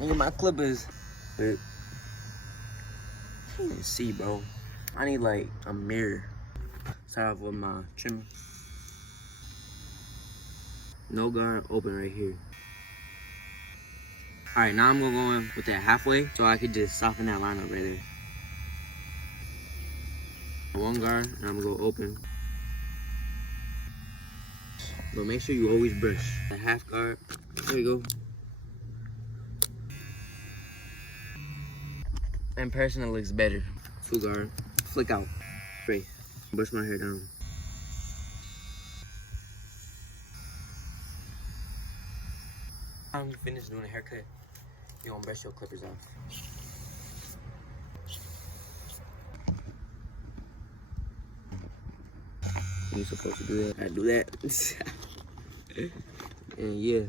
Look at my clippers. Wait. I can't even see, bro. I need like a mirror. Start off with my trimmer. No guard, open right here. All right, now I'm gonna go in with that halfway so I could just soften that line up right there. One guard, and I'm gonna go open. But make sure you always brush. A half guard, there you go. In person, it looks better. 2 guard, flick out, straight. Brush my hair down. I'm finished doing a haircut. You gonna brush your clippers off. You're supposed to do that. I do that. And yeah.